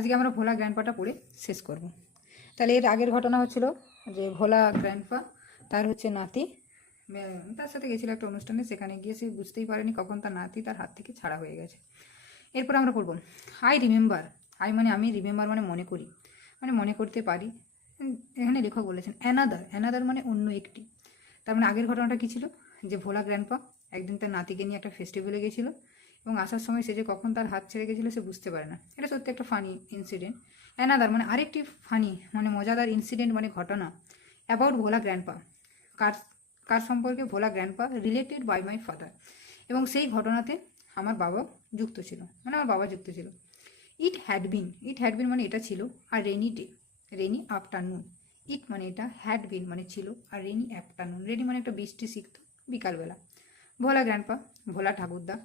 আজকে আমরা ভোলা গ্র্যান্ডপাটা পড়ে শেষ করব। তাহলে এর আগের ঘটনা হচ্ছিল যে ভোলা গ্র্যান্ডপা তার হচ্ছে নাতি তার সাথে গেছিল একটা অনুষ্ঠানে, সেখানে গিয়ে সে বুঝতেই পারেনি কখন তার নাতি তার হাত থেকে ছাড়া হয়ে গেছে। এরপর আমরা পড়ব আই রিমেম্বার। আই মানে আমি, রিমেম্বার মানে মনে করি, মানে মনে করতে পারি। এখানে লেখক বলেছেন অ্যানাদার, অ্যানাদার মানে অন্য একটি। তার মানে আগের ঘটনাটা কী ছিল, যে ভোলা গ্র্যান্ডপা একদিন তার নাতিকে নিয়ে একটা ফেস্টিভ্যালে গেছিলো এবং আসার সময় সে যে কখন তার হাত ছেড়ে গেছিলো সে বুঝতে পারে না। এটা সত্যি একটা ফানি ইনসিডেন্ট। অ্যানাদার মানে আরেকটি ফানি মানে মজাদার ইনসিডেন্ট মানে ঘটনা অ্যাবাউট ভোলা গ্র্যান্ডপা। কার কার সম্পর্কে? Bhola grandpa related by my father. এবং সেই ঘটনাতে আমার বাবা যুক্ত ছিল, মানে আমার বাবা যুক্ত ছিল। ইট হ্যাড বিন মানে এটা ছিল, আর রেনি ডে, রেনি আফটারনুন। ইট মানে এটা, হ্যাড বিন মানে ছিল, আর রেনি আফটারনুন, রেনি মানে একটা বৃষ্টি শিখত বিকালবেলা। ভোলা গ্র্যান্ডপা, ভোলা ঠাকুরদা,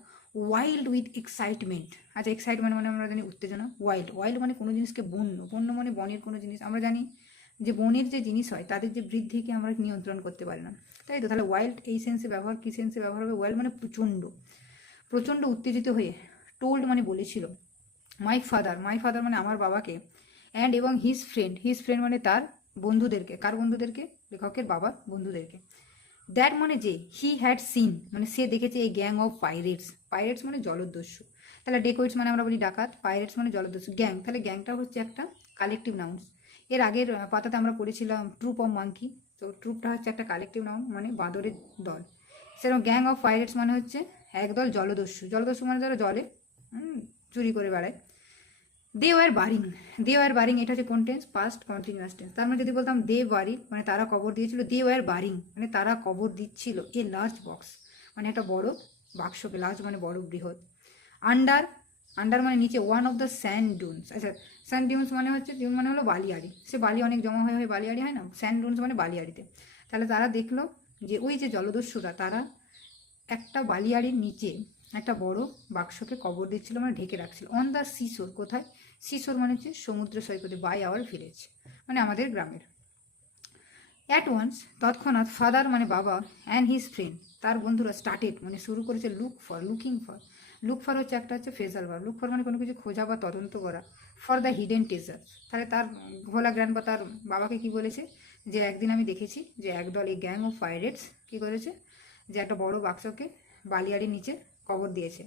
ওয়াইল্ড উইথ এক্সাইটমেন্ট। আচ্ছা, এক্সাইটমেন্ট মানে আমরা জানি উত্তেজনা। ওয়াইল্ড, ওয়াইল্ড মানে কোনো জিনিসকে বন্য, বন্য মানে বনের কোনো জিনিস। আমরা জানি যে বনের যে জিনিস হয় তাদের যে বৃদ্ধিকে আমরা নিয়ন্ত্রণ করতে পারি না, তাই তো? তাহলে ওয়াইল্ড এই সেন্সে ব্যবহার, কী সেন্সে ব্যবহার হবে? ওয়াইল্ড মানে প্রচণ্ড, প্রচণ্ড উত্তেজিত হয়ে। টোল্ড মানে বলেছিল। মাই ফাদার, মাই ফাদার মানে আমার বাবাকে। অ্যান্ড এবং হিজ ফ্রেন্ড, হিজ ফ্রেন্ড মানে তার বন্ধুদেরকে। কার বন্ধুদেরকে? লেখকের বাবার বন্ধুদেরকে। দ্যাট মানে যে, হি হ্যাড সিন মানে সে দেখেছে এই গ্যাং অফ পাইরেটস। পাইরেটস মানে জলদস্যু। তাহলে ডেকোইটস মানে আমরা বলি ডাকাত, পাইরেটস মানে জলদস্যু। গ্যাং, তাহলে গ্যাংটা হচ্ছে একটা কালেকটিভ নাউন্স। এর আগের পাতাতে আমরা পড়েছিলাম ট্রুপ অফ মাঙ্কি, তো ট্রুপটা হচ্ছে একটা কালেকটিভ নাউন মানে বাঁদরের দল। সেরকম গ্যাং অফ পাইরেটস মানে হচ্ছে একদল জলদস্যু। জলদস্যু মানে যারা জলে চুরি করে বেড়ায়। দে ওয়ার বারিং, দে ওয়ার বারিং এটা হচ্ছে কোন টেন্স? Past continuous tense. তার মানে যদি বলতাম দে বারি মানে তারা কবর দিয়েছিল, দে ওয়ার বারিং মানে তারা কবর দিচ্ছিল এ লার্জ বক্স মানে একটা বড় বাক্সকে। লার্জ মানে বড়, বৃহৎ। আন্ডার, আন্ডার মানে নিচে। One of the sand dunes, আচ্ছা স্যান্ড ডিউন্স মানে হচ্ছে, ডিউন মানে হলো বালিয়াড়ি। সে বালি অনেক জমা হয়ে হয়ে বালিয়াড়ি হয় না, স্যান্ড ডুনস মানে বালিয়াড়িতে। তাহলে তারা দেখলো যে ওই যে জলদস্যুরা তারা একটা বালিয়াড়ির নিচে একটা বড় বাক্সকে কবর দিচ্ছিল, মানে ঢেকে রাখছিল। অন দ্য সিসোর, কোথায়? সিসোর মানে হচ্ছে সমুদ্র সৈকতে। বাই আওয়ার ভিলেজ মানে আমাদের গ্রামের। অ্যাট ওয়ান্স তৎক্ষণাৎ, ফাদার মানে বাবা, অ্যান্ড হিজ ফ্রেন্ড তার বন্ধুরা, স্টার্টেড মানে শুরু করেছে, লুকিং ফর। লুক ফর হচ্ছে একটা হচ্ছে ফ্রেজাল ভার্ব। লুক ফর মানে কোনো কিছু খোঁজা বা তদন্ত করা। For the hidden treasure. তাহলে তার ভোলা গ্র্যান্ডপা তার বাবাকে কি বলেছে, যে একদিন আমি দেখেছি যে একদল এই গ্যাং অফ পাইরেটস কী করেছে, যে একটা বড় বাক্সকে বালিয়াড়ির নিচে কবর দিয়েছে।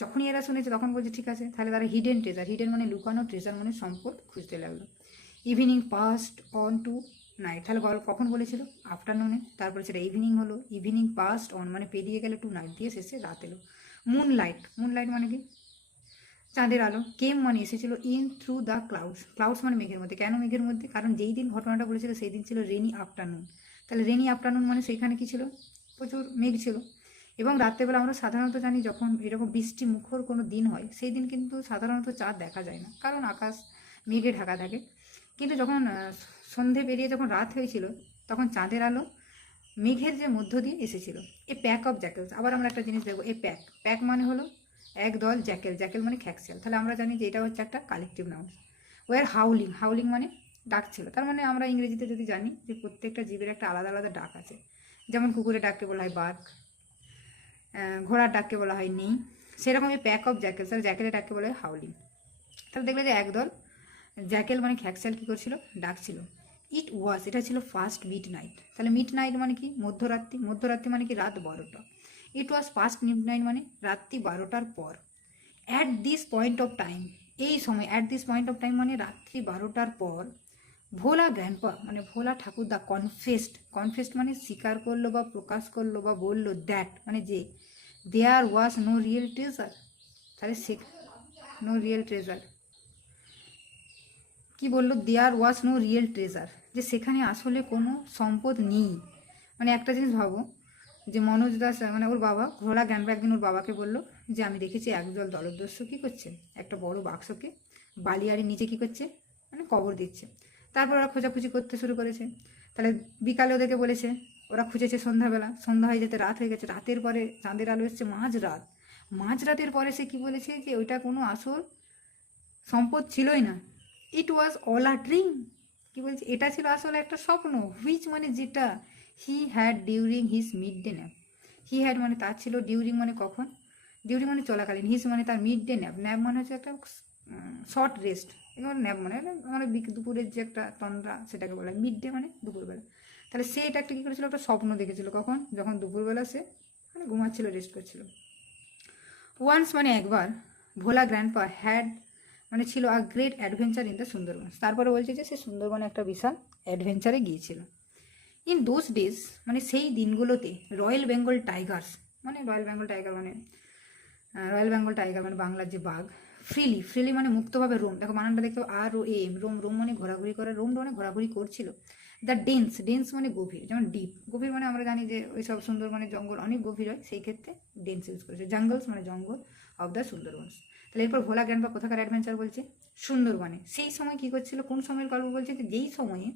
যখনই এরা শুনেছে তখন বলছে ঠিক আছে। তাহলে তারা হিডেন ট্রেজার, হিডেন মানে লুকানো, ট্রেজার মানে সম্পদ খুঁজতে লাগলো। Evening passed on to night, তাহলে কখন বলেছিল? আফটারনুনে। তারপরে সেটা ইভিনিং হলো, ইভিনিং পাস্ট অন মানে পেরিয়ে গেলে টু নাইট দিয়ে শেষে রাত এলো। মুনলাইট, মুনলাইট মানে কি? চাঁদের আলো। কেম মানে এসেছিল, in through the clouds, clouds মানে মেঘের মধ্যে। কেন মেঘের মধ্যে? কারণ যেই দিন ঘটনাটা বলেছিল সেই দিন ছিল রেনি আফটারনুন। তাহলে রেনি আফটারনুন মানে সেইখানে কি ছিল? প্রচুর মেঘ ছিল। এবং রাত্রেবেলা আমরা সাধারণত জানি যখন এরকম বৃষ্টি মুখর কোনো দিন হয় সেই দিন কিন্তু সাধারণত চাঁদ দেখা যায় না, কারণ আকাশ মেঘে ঢাকা থাকে। কিন্তু যখন সন্ধে পেরিয়ে যখন রাত হয়েছিল তখন চাঁদের আলো মেঘের যে মধ্য দিয়ে এসেছিল। এ প্যাক অফ জ্যাকেলস, আবার আমরা একটা জিনিস দেখবো, এ প্যাক, প্যাক মানে হলো একদল, জ্যাকেল, জ্যাকেল মানে খ্যাকশিয়াল। তাহলে আমরা জানি যে এটা হচ্ছে একটা collective noun. Were howling, howling মানে ডাকছিল। তার মানে আমরা ইংরেজিতে যদি জানি যে প্রত্যেকটা জীবের একটা আলাদা আলাদা ডাক আছে। যেমন কুকুরের ডাককে বলা হয় বার্ক, ঘোড়ার ডাককে বলা হয় নেই, সেরকম এই প্যাক অফ জ্যাকেলস আর জ্যাকেলের ডাককে বলা হয় হাউলিং। তাহলে দেখলে যে একদল জ্যাকেল মানে খ্যাকশিয়াল কী করছিল? ডাকছিল। ইট ওয়াজ এটা ছিল ফার্স্ট মিড নাইট। তাহলে মিড নাইট মানে কি? মধ্যরাত্রি। মধ্যরাত্রি মানে কি? রাত 12টা। ইট ওয়াজ ফার্স্ট মিড নাইট মানে রাত্রি 12টার পর। At this point of time এই সময়, at this point of time মানে রাত্রি 12টার পর, ভোলা গ্র্যান্ডপা মানে ভোলা ঠাকুরদা কনফেসড, কনফেসড মানে স্বীকার করলো বা প্রকাশ করলো বা বললো, দ্যাট মানে যে, দেয়ার ওয়াজ নো রিয়েল ট্রেজার। তাহলে সে নো রিয়েল ট্রেজার কি বললো? দেয়ার ওয়াজ নো রিয়েল ট্রেজার, যে সেখানে আসলে কোনো সম্পদ নেই। মানে একটা জিনিস ভাবো, যে মনোজ দাস মানে ওর বাবা ভোলা গ্র্যান্ডপা একদিন ওর বাবাকে বললো যে আমি দেখেছি একদল দলদস্যু কী করছে, একটা বড় বাক্সকে বালিয়াড়ির নিচে কী করছে, মানে কবর দিচ্ছে। তারপর ওরা খোঁজাখুঁজি করতে শুরু করেছে। তাহলে বিকালে ওদেরকে বলেছে, ওরা খুঁজেছে সন্ধ্যাবেলা, সন্ধ্যা হয়ে যেতে রাত হয়ে গেছে। রাতের পরে চাঁদের আলো এসছে মাঝরাত। মাঝরাতের পরে সে কী বলেছে, যে ওইটা কোনো আসল সম্পদ ছিলই না। ইট ওয়াজ অল আ ড্রিম, কী বলছে? এটা ছিল আসলে একটা স্বপ্ন। হুইচ মানে যেটা, he had during his mid day nap. He had মানে তার ছিল, ডিউরিং মানে কখন, ডিউরিং মানে চলাকালীন, হিজ মানে তার মিড ডে ন্যাপ। ন্যাপ মানে হচ্ছে একটা শর্ট রেস্ট, এবার ন্যাপ মানে মানে দুপুরের যে একটা তন্দ্রা সেটাকে বলা হয়, মিড ডে মানে দুপুরবেলা। তাহলে সে এটা একটা কী করেছিল, একটা স্বপ্ন দেখেছিল, কখন, যখন দুপুরবেলা সে মানে ঘুমাচ্ছিল, রেস্ট করছিল। ওয়ান্স মানে একবার, ভোলা গ্র্যান্ডপা হ্যাড মানে ছিল a great adventure in the Sundarban. তারপরে বলছে যে সে সুন্দরবনে একটা বিশাল অ্যাডভেঞ্চারে গিয়েছিল। ইন দোজ ডেজ মানে সেই দিনগুলোতে রয়্যাল বেঙ্গল টাইগার্স মানে রয়্যাল বেঙ্গল টাইগার মানে রয়্যাল বেঙ্গল টাইগার মানে বাংলার যে বাঘ, ফ্রিলি মানে মুক্তভাবে রোম, দেখো বানানটা দেখো আর ও এম, রোম, রোম মানে ঘোরাঘুরি করে, রোম মানে ঘোরাঘুরি করছিল। দ্য ডেন্স মানে গভীর, যেমন ডিপ, গভীর মানে আমরা জানি যে ওই সব সুন্দরবনের জঙ্গল অনেক গভীর হয়, সেই ক্ষেত্রে ডেন্স ইউজ করেছে। জঙ্গলস মানে জঙ্গল অফ দ্য সুন্দরবনস। তাহলে এরপর ভোলা গ্র্যান্ডপা কোথাকার অ্যাডভেঞ্চার বলছে, সুন্দরবনে। সেই সময় কী করছিল, কোন সময়ের গল্প বলছে, যে যেই সময়ে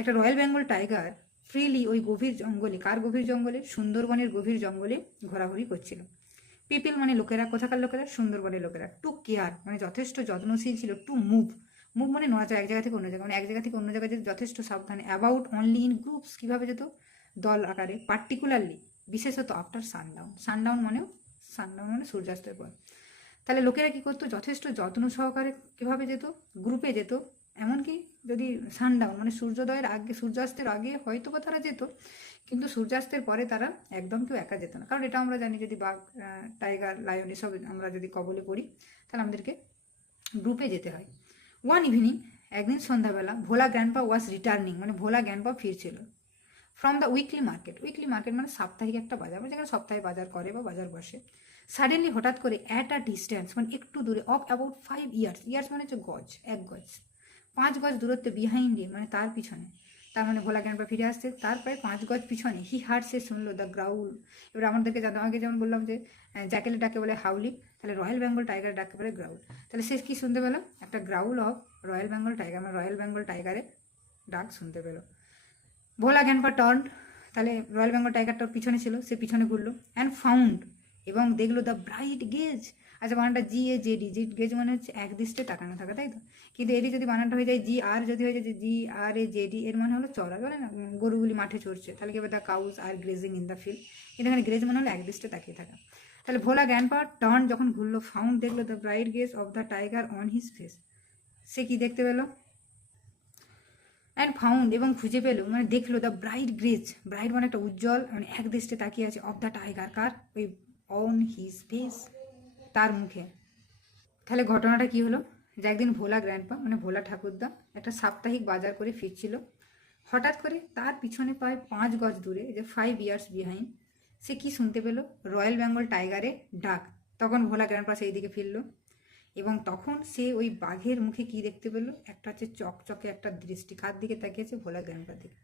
একটা রয়্যাল বেঙ্গল টাইগার ফ্রিলি ওই গভীর জঙ্গলে, কার গভীর জঙ্গলে, সুন্দরবনের গভীর জঙ্গলে ঘোরাঘুরি করছিল। পিপিল মানে লোকেরা, কোথাকার লোকেরা, সুন্দরবনের লোকেরা। টু কেয়ার মানে যথেষ্ট যত্নশীল ছিল। টু মুভ মানে নড়াচড়া, এক জায়গা থেকে অন্য জায়গা, মানে এক জায়গা থেকে অন্য জায়গায় যেতে যথেষ্ট সাবধানে। অ্যাবাউট অনলি ইন গ্রুপস, কীভাবে যেত, দল আকারে। পার্টিকুলারলি বিশেষত আফটার সানডাউন মানে সূর্যাস্তের পর। তাহলে লোকেরা কী করতো, যথেষ্ট যত্ন সহকারে কীভাবে যেত, গ্রুপে যেত। এমনকি যদি সানডাউন মানে সূর্যোদয়ের আগে, সূর্যাস্তের আগে হয়তো বা তারা যেত, কিন্তু সূর্যাস্তের পরে তারা একদম কেউ একা যেত না। কারণ এটা আমরা জানি, যদি বাঘ, টাইগার, লায়ন এসব আমরা যদি কবলে পড়ি, তাহলে আমাদেরকে গ্রুপে যেতে হয়। ওয়ান ইভিনিং একদিন সন্ধ্যাবেলা, ভোলা গ্র্যান্ডপা ওয়াজ রিটার্নিং মানে ভোলা গ্র্যান্ডপা ফিরছিল ফ্রম দ্য উইকলি মার্কেট মানে সাপ্তাহিক একটা বাজার, মানে যেখানে সপ্তাহে বাজার করে বা বাজার বসে। সাডেনলি হঠাৎ করে অ্যাট আ ডিস্ট্যান্স মানে একটু দূরে, অফ অ্যাবাউট 5 ইয়ার্স মানে হচ্ছে গজ, 1 গজ, 5 গজ দূরত্বে, বিহাইন্ড মানে তার পিছনে, তার মানে ভোলা গ্র্যান্ডপা ফিরে আসছে, তার প্রায় 5 গজ পিছনে, হি হার্ড সে শুনলো দ্য গ্রাউল। এবার আমাদেরকে আগে যেমন বললাম যে জ্যাকেলের ডাকে বলে হাউলি, তাহলে রয়্যাল বেঙ্গল টাইগার ডাকে বলে গ্রাউল। তাহলে সে কী শুনতে পেলো, একটা growl of royal Bengal tiger, মানে রয়্যাল বেঙ্গল টাইগারের ডাক শুনতে পেলো। ভোলা গ্র্যান্ডপা টার্ন, তাহলে রয়্যাল বেঙ্গল টাইগারটার পিছনে ছিল, সে পিছনে ঘুরলো, অ্যান্ড ফাউন্ড এবং দেখলো দ্য ব্রাইট গেজ। আচ্ছা বানানটা GAJD, গেজ মানে হচ্ছে একদৃষ্টে তাকানো থাকা, তাই তো? কিন্তু এরই যদি বানানটা হয়ে যায় GR, যদি হয়ে যায় GRAJD, এর মানে হলো চড়া, বলে না গরুগুলি মাঠে চড়ছে, তাহলে কি হবে, the cows are grazing in the field. কিন্তু এখানে গ্রেজ মানে হলো একদৃষ্টে তাকিয়ে থাকা। তাহলে ভোলা গ্র্যান্ডপা টার্ন যখন ঘুরলো, ফাউন্ড দেখলো the bright gaze of the tiger on his face. সে কি দেখতে পেলো, অ্যান্ড ফাউন্ড এবং খুঁজে পেল মানে দেখলো দ্য ব্রাইট গ্রেজ, ব্রাইট মানে একটা উজ্জ্বল, মানে এক দৃষ্টে তাকিয়ে আছে, অফ দ্য টাইগার, কার, ওই অন হিজ ফেস, তার মুখে। তাহলে ঘটনাটা কি হলো, যে একদিন ভোলা গ্র্যান্ডপা মানে ভোলা ঠাকুরদা একটা সাপ্তাহিক বাজার করে ফিরছিল, হঠাৎ করে তার পিছনে প্রায় 5 গজ দূরে, যে 5 ইয়ার্স বিহাইন্ড, সে কি শুনতে পেল, রয়্যাল বেঙ্গল টাইগারের ডাক। তখন ভোলা গ্র্যান্ডপা সেই দিকে ফিরল, এবং তখন সে ওই বাঘের মুখে কি দেখতে পেল, একটা হচ্ছে চকচকে একটা দৃষ্টি, কার দিকে তাকিয়েছে, ভোলা গ্র্যান্ডপার দিকে।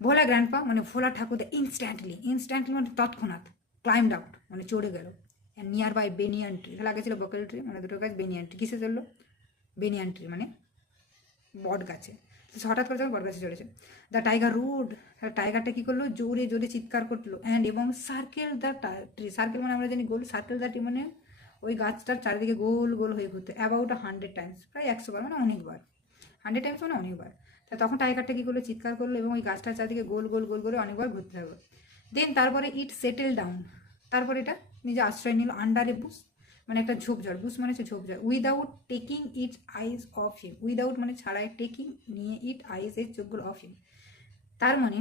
ভোলা গ্র্যান্ডপা মানে ভোলা ঠাকুরদা ইনস্ট্যান্টলি মানে তৎক্ষণাৎ, ক্লাইম্ড আউট মানে চড়ে গেল, নিয়ার বাই বেনিয়ান ট্রি, তাহলে আগে ছিল বকেল ট্রি মানে দুটো গাছ, বেনিয়ান ট্রি কিসে চললো, বেনিয়ান ট্রি মানে বট গাছে। হঠাৎ করে যখন বট গাছে চলেছে, দ্য টাইগার রোড, টাইগারটা কী করলো, জোরে জোরে চিৎকার করলো, অ্যান্ড এবং সার্কেল দ্য ট্রি, সার্কেল মানে আমরা জানি গোল, সার্কেল দ্য ট্রি মানে ওই গাছটার চারিদিকে গোল গোল হয়ে ঘুরতে, অ্যাবাউট 100 টাইমস, প্রায় 100 বার মানে অনেকবার, 100 টাইমস মানে অনেকবার। তা তখন টাইগারটা কী করলো, চিৎকার করলো এবং ওই গাছটার চারিদিকে গোল গোল গোল করে অনেকবার ঘুরতে থাকলো। দেন তারপরে ইট সেটেল ডাউন, তারপরে এটা নিজে আশ্রয় নিল আন্ডার এ বুশ, মানে একটা ঝোপঝাড়, বুশ মানে হচ্ছে ঝোপঝাড়, without taking it eyes of him, without মানে ছাড়াই, টেকিং নিয়ে, ইট আইজ এর চোখগুলো অফ হিম। তার মানে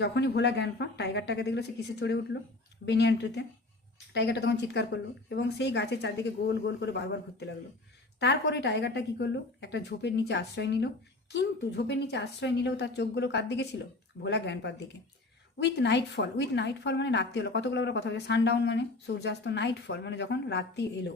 যখনই ভোলা গ্র্যান্ডপা টাইগারটাকে দেখলো, সে কিসে চড়ে উঠলো, বেনিয়ান ট্রিতে। টাইগারটা তখন চিৎকার করলো এবং সেই গাছের চারদিকে গোল গোল করে বারবার ঘুরতে লাগলো। তারপরে টাইগারটা কী করলো, একটা ঝোপের নিচে আশ্রয় নিল, কিন্তু ঝোপের নিচে আশ্রয় নিলেও তার চোখগুলো কার দিকে ছিল, ভোলা গ্র্যান্ডপার দিকে। উইথ নাইটফল মানে রাত্রি হলো, কতগুলো আমরা কথা বলছি, সানডাউন মানে সূর্যাস্ত, নাইটফল মানে যখন রাত্রি এলো,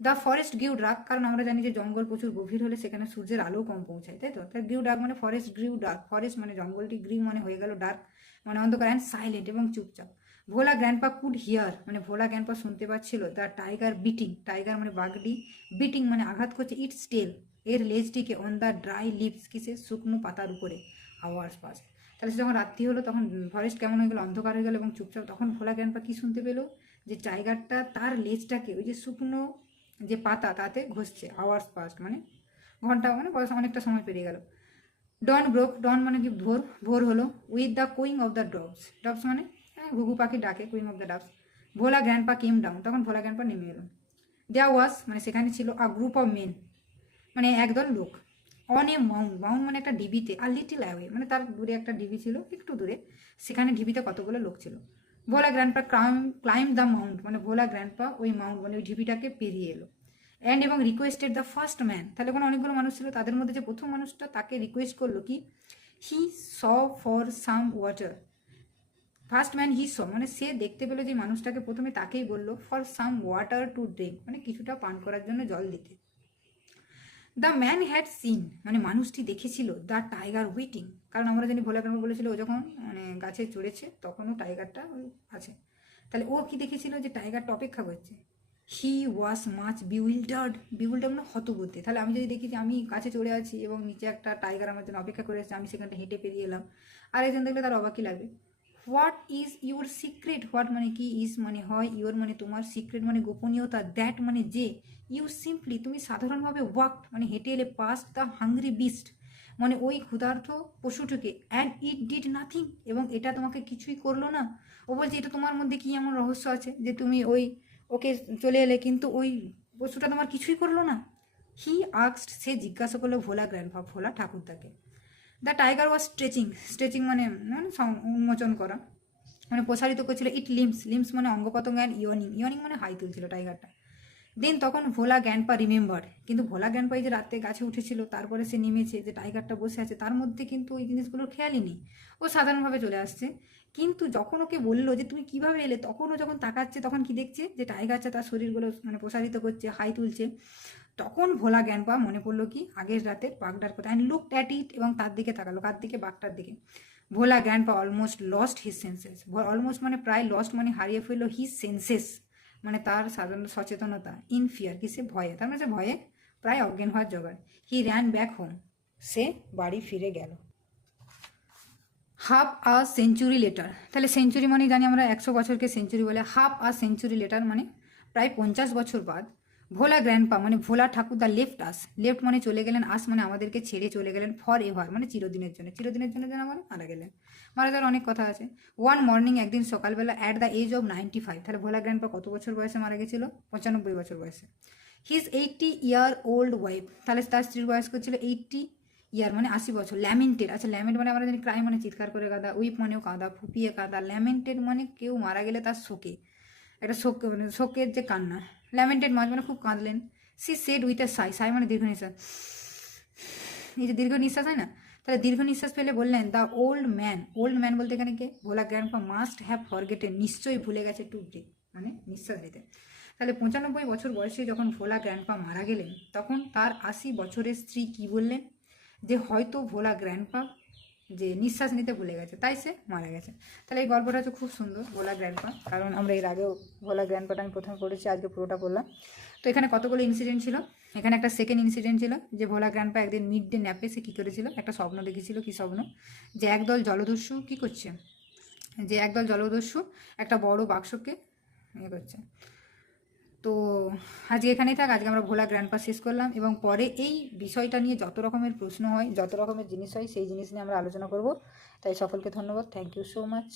দ্য ফরেস্ট গ্রিউ ডার্ক, কারণ আমরা জানি যে জঙ্গল প্রচুর গভীর হলে সেখানে সূর্যের আলো কম পৌঁছায়, তাই তো? তাই গ্রিউ ডার্ক মানে ফরেস্ট গ্রিউ ডার্ক, ফরেস্ট মানে জঙ্গলটি, গ্রিউ মানে হয়ে গেল ডার্ক মানে অন্ধকার, অ্যান্ড সাইলেন্ট এবং চুপচাপ। ভোলা গ্র্যান্ডপা কুড হিয়ার মানে ভোলা গ্র্যান্ডপা শুনতে পাচ্ছিল, দ্য টাইগার বিটিং, টাইগার মানে বাঘটি, বিটিং মানে আঘাত করছে, ইটস টেল এর লেজটিকে, অন দ্য ড্রাই লিভস কিসে, শুকনো পাতার উপরে, আওয়ার্স পাস। তাহলে সে যখন রাত্রি হলো তখন ফরেস্ট কেমন হয়ে গেলো, অন্ধকার হয়ে গেলো এবং চুপচাপ। তখন ভোলা গ্র্যান্ডপা কী শুনতে পেলো, যে টাইগারটা তার লেজটাকে ওই যে শুকনো যে পাতা তাতে ঘষছে, আওয়ার্স পাস্ট মানে ঘন্টা, মানে বয়স অনেকটা সময় পেরিয়ে গেল। ডন ব্রোক, ডন মানে কি ভোর, ভোর হলো, with the cooing of the doves মানে ঘুঘু পাখি ডাকে, cooing of the doves. Bhola grandpa came down, তখন ভোলা গ্র্যান্ডপা নেমে এলো। দেয়ার ওয়াজ মানে সেখানে ছিল আ গ্রুপ অফ মেন, মানে একদল লোক অন এ মাউন্ট, মাউন্ট মানে একটা ডিবিতে, আর লিটিল অ্যাওয়ে মানে তার দূরে একটা ডিবি ছিল, একটু দূরে, সেখানে ডিবিতে কতগুলো লোক ছিল। ভোলা গ্র্যান্ডপা ক্লাইম দ্য মাউন্ট, মানে ভোলা গ্র্যান্ডপা ওই মাউন্ট মানে ওই ঢিবিটাকে পেরিয়ে এলো। অ্যান্ড এবং রিকোয়েস্টেড দ্য ফার্স্ট ম্যান, তাহলে ওখানে অনেকগুলো মানুষ ছিল, তাদের মধ্যে যে প্রথম মানুষটা তাকে রিকোয়েস্ট করলো কি, he saw for some water. First man he saw মানে সে দেখতে পেলো যে মানুষটাকে, প্রথমে তাকেই বললো for some water to drink, মানে কিছুটা পান করার জন্য জল দিতে। দ্য ম্যান হ্যাড সিন মানে মানুষটি দেখেছিল দ্য টাইগার ওয়েটিং, কারণ আমরা জানি ভোলা গ্রামে বলেছিল ও যখন মানে গাছে চড়েছে তখনও টাইগারটা ওই আছে, তাহলে ও কি দেখেছিল যে টাইগারটা অপেক্ষা করছে। হি ওয়াজ মাচ বিউইল্ডার্ড, বিউইল্ডার মানে হতবুদ্ধি। তাহলে আমি যদি দেখি যে আমি গাছে চড়ে আছি এবং নিচে একটা টাইগার আমার জন্য অপেক্ষা করে এসেছে, আমি সেখানটা হেঁটে পেরিয়ে এলাম, আর একজন দেখলে তার অবাকই লাগবে। What is your secret, what মানে কি, ইজ মানে হয়, ইউর মানে তোমার, সিক্রেট মানে গোপনীয়তা, দ্যাট মানে যে, ইউ সিম্পলি তুমি সাধারণভাবে ওয়াক মানে হেঁটে এলে, পাস্ট দ্য হাংরি বিস্ট মানে ওই ক্ষুধার্ত পশুটিকে, অ্যান্ড ইট ডিড নাথিং এবং এটা তোমাকে কিছুই করলো না। ও বলছে এটা তোমার মধ্যে কি এমন রহস্য আছে যে তুমি ওই ওকে চলে এলে কিন্তু ওই পশুটা তোমার কিছুই করলো না। হি আক্সড সে জিজ্ঞাসা করলো ভোলা গ্র্যান্ডপা, ভোলা ঠাকুরদাকে। The tiger was stretching, stretching মানে মানে উন্মোচন করা, মানে প্রসারিত করছিল ইট লিম্স, লিম্স মানে অঙ্গ প্রত্যঙ্গ, অ্যান্ড ইয়নিং, ইয়নিং মানে হাই তুলছিল টাইগারটা। দেন তখন ভোলা গ্র্যান্ডপা রিমেম্বার, কিন্তু ভোলা গ্র্যান্ডপা যে রাতে গাছে উঠেছিল তারপরে সে নেমেছে, যে টাইগারটা বসে আছে তার মধ্যে কিন্তু ওই জিনিসগুলোর খেয়ালই নেই, ও সাধারণভাবে চলে আসছে। কিন্তু যখন ওকে বললো যে তুমি কিভাবে এলে, তখন ও যখন তাকাচ্ছে তখন কি দেখছে যে টাইগারটা তার শরীরগুলো মানে প্রসারিত করছে, হাই তুলছে। তখন ভোলা গ্র্যান্ডপা মনে পড়লো কি আগের রাতে বাঘটার কথা, অ্যান্ড লুকড অ্যাট ইট এবং তার দিকে তাকালো, কার দিকে, বাঘটার দিকে। Bhola grandpa almost lost his senses, almost মানে প্রায়, লস্ট মানে হারিয়ে ফেললো, হিজ সেন্সেস মানে তার সাধারণ সচেতনতা, ইন ফিয়ার কিসে, ভয়ে, তার মানে সে ভয়ে প্রায় অজ্ঞান হওয়ার জোগাড়। হি র্যান ব্যাক হোম, সে বাড়ি ফিরে গেল। হাফ আ সেঞ্চুরি লেটার, তাহলে সেঞ্চুরি মানে জানি আমরা 100 বছরকে সেঞ্চুরি বলে, হাফ আ সেঞ্চুরি লেটার মানে প্রায় 50 বছর বাদ, ভোলা গ্র্যান্ডপা মানে ভোলা ঠাকুরদা লেফট আস, লেফট মানে চলে গেলেন, আস মানে আমাদেরকে ছেড়ে চলে গেলেন, ফর এভার মানে চিরদিনের জন্য, চিরদিনের জন্য যেন আমার মারা গেলেন। মারা যাওয়ার অনেক কথা আছে। ওয়ান মর্নিং একদিন সকালবেলা, অ্যাট দ্য এজ অফ 95, তাহলে ভোলা গ্র্যান্ডপা কত বছর বয়সে মারা গেছিল, 95 বছর বয়সে। হিজ 80-year-old ওয়াইফ, তাহলে তার স্ত্রীর বয়স করছিল 80 ইয়ার মানে 80 বছর। ল্যামেন্টেড, আচ্ছা ল্যামেন্ট মানে আমরা জানি ক্রাই মানে চিৎকার করে কাঁদা, উইপ মানেও কাঁদা, ফুপিয়ে কাঁদা, ল্যামেন্টেড মানে কেউ মারা গেলে তার শোকে, একটা শোক মানে শোকের যে কান্না, ল্যামেন্টেড মাছ মানে খুব কাঁদলেন। সি সেড উইথ এ সাই, সাই মানে দীর্ঘ নিঃশ্বাস, এই যে দীর্ঘ নিঃশ্বাস হয় না, তাহলে দীর্ঘ নিঃশ্বাস ফেলে বললেন, the old man, old man বলতে এখানে কে, ভোলা গ্র্যান্ডপা, মাস্ট হ্যাভ ফরগেটেন নিশ্চয়ই ভুলে গেছে টু ব্রিথ মানে নিঃশ্বাস দিতে। তাহলে 95 বছর বয়সে যখন ভোলা গ্র্যান্ডপা মারা গেলেন, তখন তার 80 বছরের স্ত্রী কি বললেন, যে হয়তো ভোলা গ্র্যান্ডপা যে নিঃশ্বাস নিতে ভুলে গেছে তাই সে মারা গেছে। তাহলে এই গল্পটা হচ্ছে খুব সুন্দর, ভোলা গ্র্যান্ডপা, কারণ আমরা এর আগেও ভোলা গ্র্যান্ডপাটা আমি প্রথমে পড়েছি, আজকে পুরোটা পড়লাম। তো এখানে কতগুলো ইনসিডেন্ট ছিল, এখানে একটা সেকেন্ড ইনসিডেন্ট ছিল যে ভোলা গ্র্যান্ডপা একদিন মিড ডে ন্যাপে সে কী করেছিল, একটা স্বপ্ন দেখেছিল, কী স্বপ্ন, যে একদল জলদস্যু কী করছে, যে একদল জলদস্যু একটা বড় বাক্সকে ইয়ে করছে। তো আজকে এখানেই থাক, আজকে আমরা ভোলা গ্র্যান্ডপা শেষ করলাম, এবং পরে এই বিষয়টা নিয়ে যত রকমের প্রশ্ন হয়, যত রকমের জিনিস হয়, সেই জিনিস নিয়ে আমরা আলোচনা করব। তাই সকলকে ধন্যবাদ, থ্যাংক ইউ সো মাচ।